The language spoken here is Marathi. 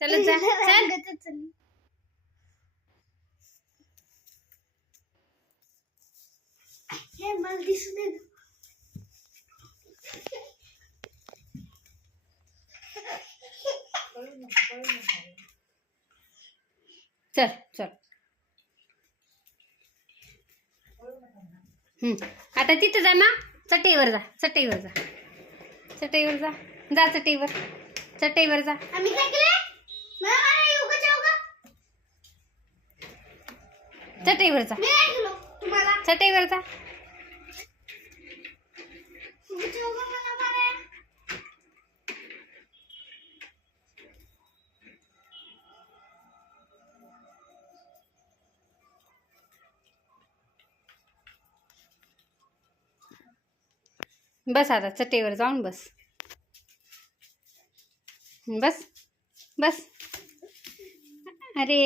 चल जा चल. हे मला दिसून येत. चल चल. आता तिथं जा ना, चटईवर जा, चटईवर जा, चटईवर जा, जा चटईवर, चटईवर जा. आम्ही काय केलं? मला मारा योगा चौगा. चटईवर जा, मी काय केलं तुम्हाला? चटईवर जा. योगा चौगा मला मारा. बस आता चटईवर जाऊन बस. बस बस. अरे